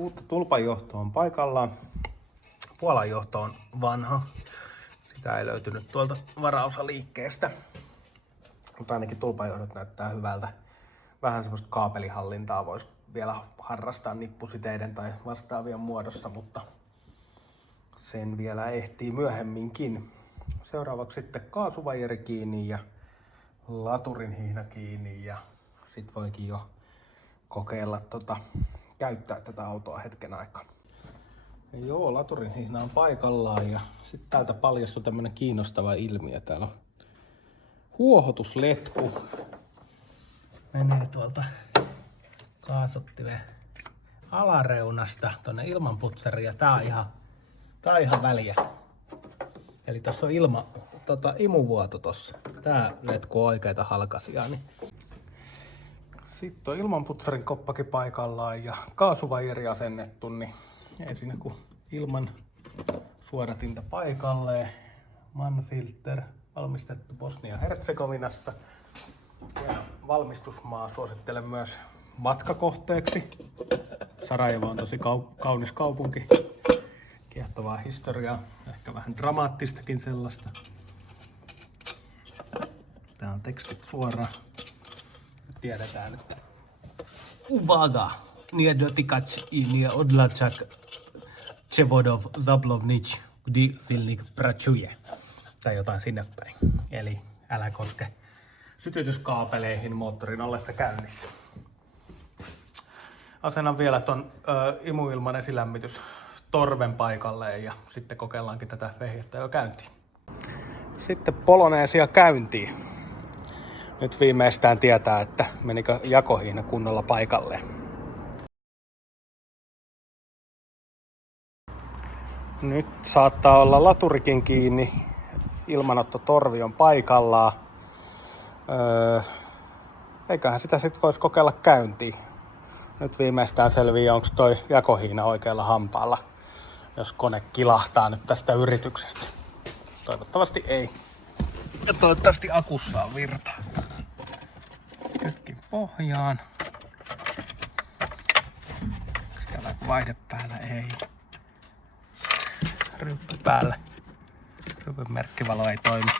Uutta tulpanjohtoa on paikallaan. Puolan johto on vanha. Sitä ei löytynyt tuolta varaosaliikkeestä. Mutta ainakin tulpanjohdot näyttää hyvältä. Vähän semmoista kaapelihallintaa voisi vielä harrastaa nippusiteiden tai vastaavien muodossa, mutta sen vielä ehtii myöhemminkin. Seuraavaksi sitten kaasuvajeri kiinni ja laturin hihna kiinni ja sit voikin jo kokeilla käyttää tätä autoa hetken aikaa. Ja joo, laturin hihna on paikallaan ja sitten täältä paljastui tämmönen kiinnostava ilmiö. Täällä on huohotusletku. Menee tuolta kaasuttimen alareunasta tonne ilmanputseriin ja tää on ihan väliä. Eli tässä on imuvuoto tossa. Tää letku on oikeita halkasia. Niin. Sitten on ilmanputsarin koppakin paikallaan ja kaasuvajeri asennettu, niin ei siinä kuin ilman suodatinta paikalleen. Manfilter valmistettu Bosnia-Herzegovinassa. Ja valmistusmaa suosittelen myös matkakohteeksi. Sarajevo on tosi kaunis kaupunki. Kiehtovaa historiaa, ehkä vähän dramaattistakin sellaista. Tää on tekstit suoraan. Tiedetään, että uwaga! Nie dotykać i nie odlaczać przewodów zablownić, gdy silnik pracuje. Tai jotain sinne päin. Eli älä koske sytytyskaapeleihin moottorin ollessa käynnissä. Asennan vielä ton imuilman esilämmitys torven paikalleen ja sitten kokeillaankin tätä vehjettä jo käyntiin. Sitten Poloneesia käyntiin. Nyt viimeistään tietää, että menikö jakohihna kunnolla paikalleen. Nyt saattaa olla laturikin kiinni. Ilmanottotorvi on paikallaan. Eiköhän sitä sitten voisi kokeilla käyntiin. Nyt viimeistään selviää, onko toi jakohihna oikealla hampaalla, jos kone kilahtaa nyt tästä yrityksestä. Toivottavasti ei. Ja toivottavasti akussa on virta. Kytkin pohjaan. Onko täällä vaihde päällä? Ei. Ryppy päällä. Rypyn merkkivalo ei toimi.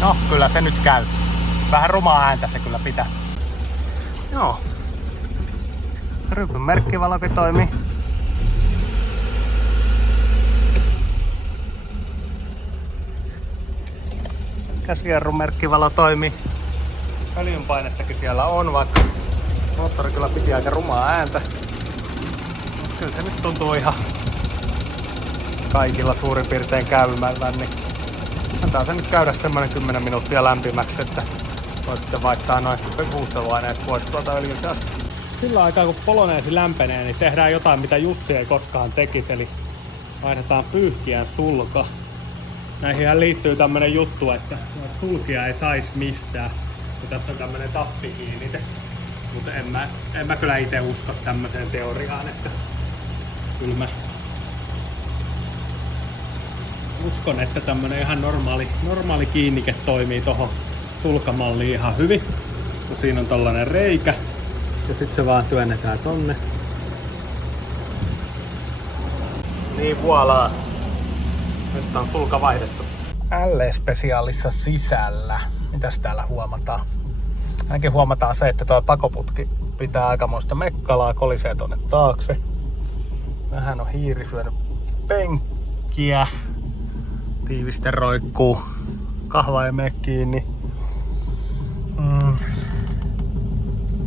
No, kyllä se nyt käy. Vähän rumaa ääntä se kyllä pitää. Joo. Rypyn merkkivalokin toimii. Käsijarrun merkkivalo toimii. Öljynpainettakin siellä on, vaikka moottori kyllä piti aika rumaa ääntä. Kyllä se nyt tuntuu ihan kaikilla suurin piirtein käymällä, niin antaa se nyt käydä semmonen 10 minuuttia lämpimäksi, että voi sitten vaihtaa noin huusteluaineet pois tuolta öljyn seasta. Sillä aikaa kun Poloneesi lämpenee, niin tehdään jotain mitä Jussi ei koskaan tekisi, eli vaihdetaan pyyhkijän sulka. Näihinhän liittyy tämmönen juttu, että sulkia ei saisi mistään. Ja tässä on tämmönen tappikiinnite. Mutta en mä kyllä itse usko tämmöiseen teoriaan, että kyllä mä uskon, että tämmönen ihan normaali kiinnike toimii tohon sulkamalliin ihan hyvin. Kun siinä on tollanen reikä ja sit se vaan työnnetään tonne. Niin voilà. Nyt on sulka vaihdettu. LE-spesiaalissa sisällä. Mitäs täällä huomataan? Ainakin huomataan se, että tuo pakoputki pitää aikamoista mekkalaa, kolisee tonne taakse. Vähän on hiiri syönyt penkkiä. Tiiviste roikkuu kahva ei mene kiinni.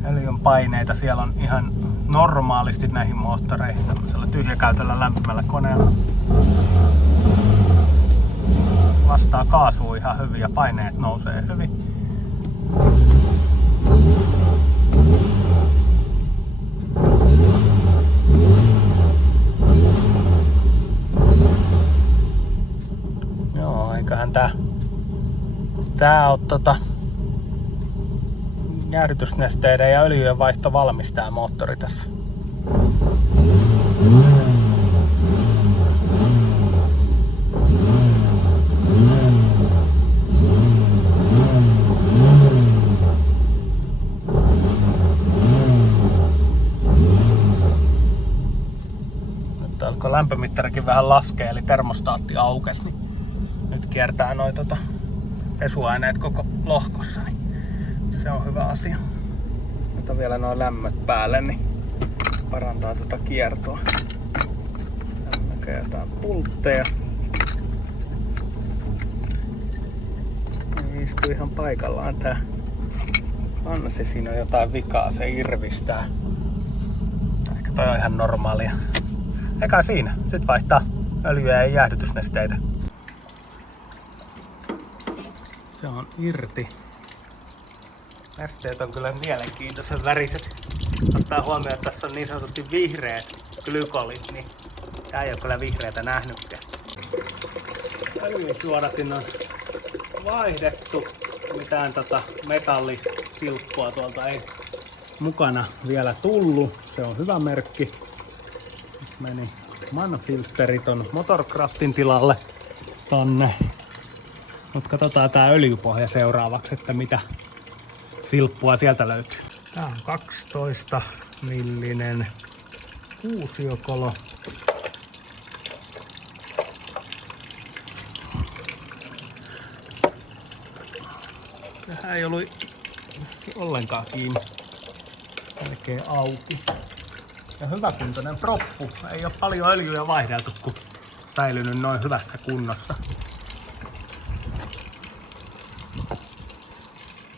Öljyn paineita siellä on ihan normaalisti näihin moottoreihin tämmöisellä tyhjäkäytöllä lämpimällä koneella. Vastaa kaasua ihan hyvin ja paineet nousee hyvin. Joo, eiköhän tää on jäähdytysnesteiden ja öljyjen vaihto valmis tää moottori tässä. Nyt alkoi lämpömittarikin vähän laskea, eli termostaatti aukesi, niin nyt kiertää noi pesuaineet koko lohkossa, niin se on hyvä asia. Ota vielä nuo lämmöt päälle, niin parantaa tätä kiertoa. Täällä näkee jotain pultteja. Istuu ihan paikallaan tää Ansi, siinä on jotain vikaa, se irvistää. Ehkä toi on ihan normaalia. Eikä siinä, sit vaihtaa öljyä ja jäähdytysnesteitä. Se on irti. Nesteet on kyllä mielenkiintoisen väriset. Ottaa huomioon, että tässä on niin sanotusti vihreät glykolit, niin tää ei ole kyllä vihreätä nähnytkään. Öljysuodatin on vaihdettu. Mitään metallisilppua tuolta ei mukana vielä tullut. Se on hyvä merkki. Nyt meni manfiltteri ton Motorcraftin tilalle tonne. Mut katsotaan tää öljypohja seuraavaksi, että mitä silppua sieltä löytyy. Tää on 12 millinen kuusiokolo. Tähän ei ollut ollenkaan kiinni. Melkein auki. Ja hyväkuntoinen proppu. Ei oo paljon öljyä vaihdeltu, kun säilynyt noin hyvässä kunnossa.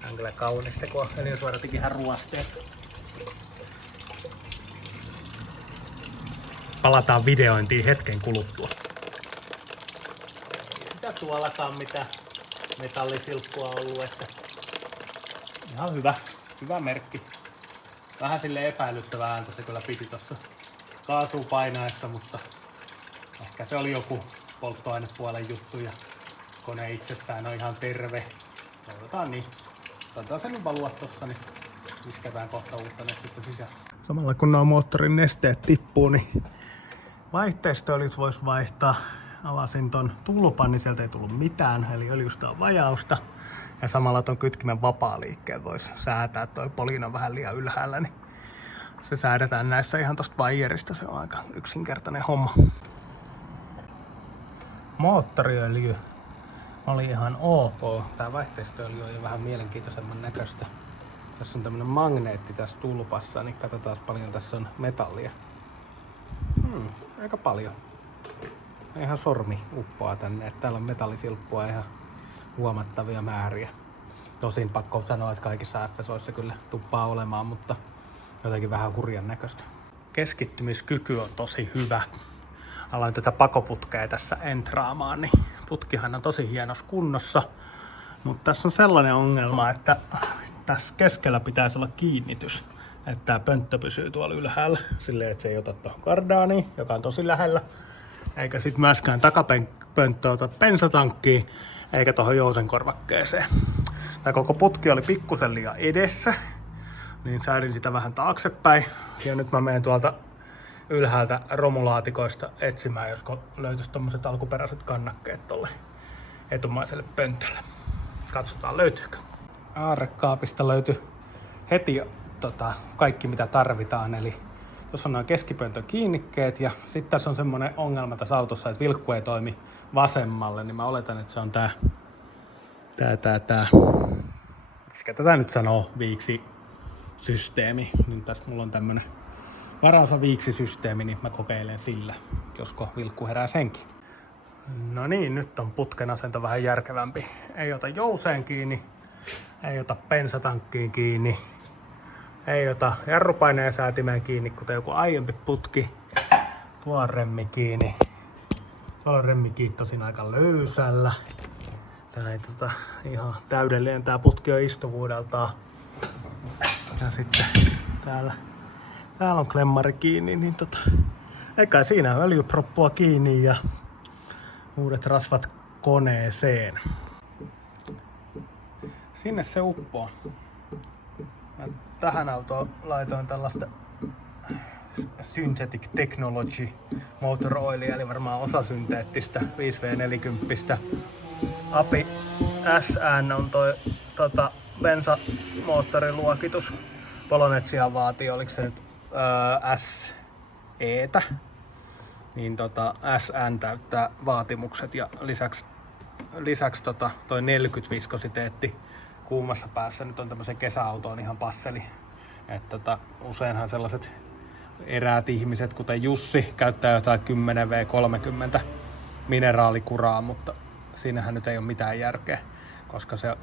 Tää on kyllä kaunista, kun öljysuodatikin ihan ruosteessa. Palataan videointiin hetken kuluttua. Mitä tuollakaan mitä metallisilppua ollut, että ihan hyvä merkki. Vähän sille epäilyttävää ääntä se kyllä piti tossa kaasua painaessa, mutta ehkä se oli joku polttoainepuolen juttu ja kone itsessään on ihan terve. Toivotaan niin. Toivotaan se nyt valua tossa, niin isketään kohta uutta nestettä sisään. Samalla kun nuo moottorin nesteet tippuu, niin vaihteistööljyt vois vaihtaa. Avasin ton tulpan, niin sieltä ei tullut mitään, eli öljystä on vajausta. Ja samalla ton kytkimen vapaa-liikkeen voisi säätää, toi poliin on vähän liian ylhäällä, niin se säädetään näissä ihan tosta vaijerista, se on aika yksinkertainen homma. Moottoriöljy oli ihan ok. Tää vaihteistööljy on jo vähän mielenkiintoisemman näköistä. Tässä on tämmönen magneetti tässä tulpassa, niin katsotaan paljon tässä on metallia. Aika paljon. Ihan sormi uppoaa tänne, että täällä on metallisilppua ihan huomattavia määriä. Tosin pakko sanoa, että kaikissa FSOissa kyllä tuppaa olemaan, mutta jotenkin vähän hurjan näköistä. Keskittymiskyky on tosi hyvä. Aloin tätä pakoputkea tässä entraamaan, niin putkihan on tosi hienossa kunnossa. Mutta tässä on sellainen ongelma, että tässä keskellä pitäisi olla kiinnitys. Että tää pönttö pysyy tuolla ylhäällä silleen, että se ei ota tuohon kardaaniin, joka on tosi lähellä. Eikä sit myöskään takapönttö ota bensatankkiin, eikä tuohon jousenkorvakkeeseen. Tää koko putki oli pikkusen liian edessä, niin säädin sitä vähän taaksepäin. Ja nyt mä menen tuolta ylhäältä romulaatikoista etsimään, josko löytyisi tommoset alkuperäiset kannakkeet tolle etumaiselle pöntölle. Katsotaan löytyykö. Aarrekaapista löytyi heti kaikki mitä tarvitaan, eli tuossa on noin keskipöntön kiinnikkeet ja sitten tässä on semmonen ongelma tässä autossa, että vilkku ei toimi vasemmalle, niin mä oletan, että se on tää miksikä tätä nyt sanoo, viiksisysteemi. Niin tässä mulla on tämmönen varaosa viiksisysteemi, niin mä kokeilen sillä, josko vilkku herää senkin. No niin, nyt on putken asento vähän järkevämpi. Ei ota jouseen kiinni, ei ota bensatankkiin kiinni, ei ota jarrupaineen säätimeen kiinni, kuten joku aiempi putki. Tuo on remmi kiinni. Tuolla on remmikiitto siinä aika löysällä. Tää ei ihan täydellinen tää putki on istuvuudeltaan. Ja sitten täällä on klemmari kiinni, niin eikä siinä öljyproppua kiinni ja uudet rasvat koneeseen. Sinne se uppoo. Mä tähän autoon laitoin tällaista Synthetic Technology Motor Oilia, eli varmaan osasynteettistä 5V40. API SN on toi bensamoottoriluokitus. Polonetsia vaatii, oliko se nyt SE:tä, niin SN täyttää vaatimukset ja lisäksi toi 40 viskositeetti kuumassa päässä nyt on tämmöisen kesäautoon ihan passeli. Että useinhan sellaiset eräät ihmiset, kuten Jussi, käyttää jotain 10V30 mineraalikuraa, mutta siinähän nyt ei ole mitään järkeä, koska se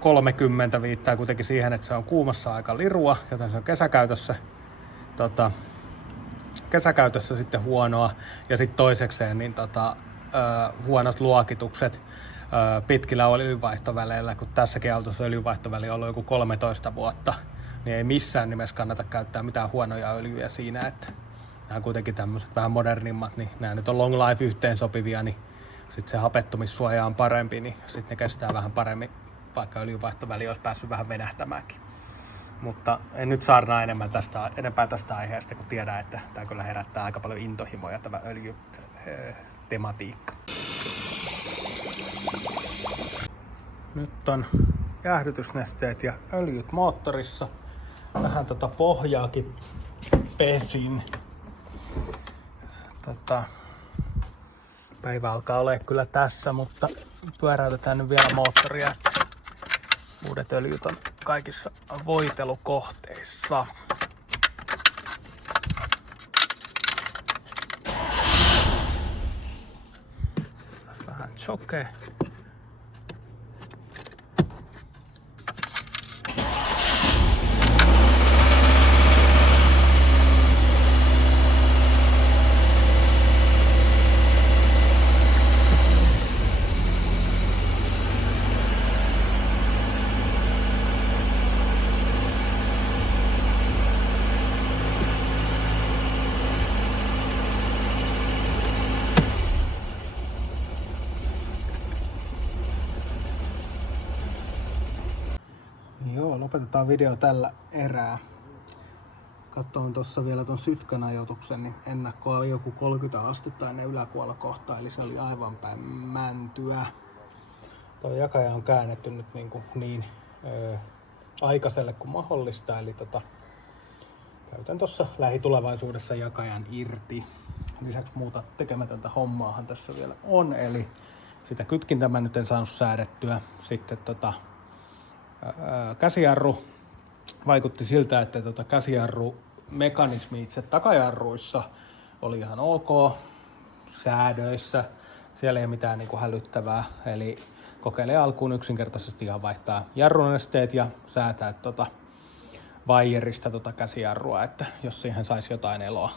30 viittaa kuitenkin siihen, että se on kuumassa aika lirua, joten se on kesäkäytössä sitten huonoa. Ja sitten toisekseen niin huonot luokitukset pitkillä öljynvaihtoväleillä, kun tässäkin autossa öljynvaihtoväli on ollut joku 13 vuotta, niin ei missään nimessä kannata käyttää mitään huonoja öljyjä siinä, että nämä kuitenkin tämmöiset vähän modernimmat, niin nämä nyt on long life yhteensopivia, niin sitten se hapettumissuoja on parempi, niin sitten ne kestää vähän paremmin, vaikka öljynvaihtoväli olisi päässyt vähän venähtämäänkin. Mutta en nyt saarnaa enempää tästä aiheesta, kun tiedän, että tämä kyllä herättää aika paljon intohimoja, tämä öljytematiikka. Nyt on jäähdytysnesteet ja öljyt moottorissa. Vähän pohjaakin pesin. Päivä alkaa olla kyllä tässä, mutta pyöräytetään nyt vielä moottoria. Uudet öljyt on kaikissa voitelukohteissa. Vähän chokee. Joo, lopetetaan video tällä erää. Katsoin tuossa vielä ton Sytkän ajoituksen, niin ennakko oli joku 30 astetta ennen yläkuolokohtaa, eli se oli aivan päin mäntyä. Tuo jakaja on käännetty nyt niin aikaiselle kuin mahdollista, eli käytän tuossa lähitulevaisuudessa jakajan irti. Lisäksi muuta tekemätöntä hommaahan tässä vielä on, eli sitä kytkintä mä nyt en saanut säädettyä. Sitten käsijarru vaikutti siltä, että käsijarrumekanismi itse takajarruissa oli ihan ok säädöissä. Siellä ei ole mitään hälyttävää, eli kokeile alkuun yksinkertaisesti ihan vaihtaa jarrunesteet ja säätää vaijerista käsijarrua, että jos siihen saisi jotain eloa.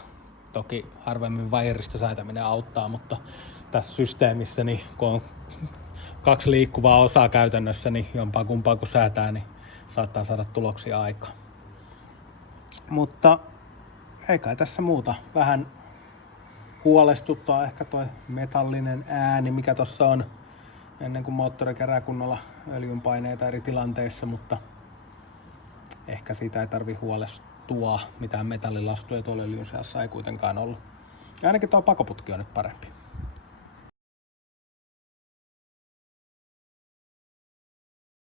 Toki harvemmin vaijerista säätäminen auttaa, mutta tässä systeemissä, niin kun on 2 liikkuvaa osaa käytännössä, niin jompaa kumpaa kun säätää, niin saattaa saada tuloksia aikaan. Mutta ei kai tässä muuta. Vähän huolestuttaa ehkä toi metallinen ääni, mikä tossa on ennen kuin moottori kerää kunnolla öljynpaineita eri tilanteissa, mutta ehkä siitä ei tarvi huolestua. Mitään metallilastuja tuolla öljyn seassa ei kuitenkaan ollut. Ja ainakin tuo pakoputki on nyt parempi.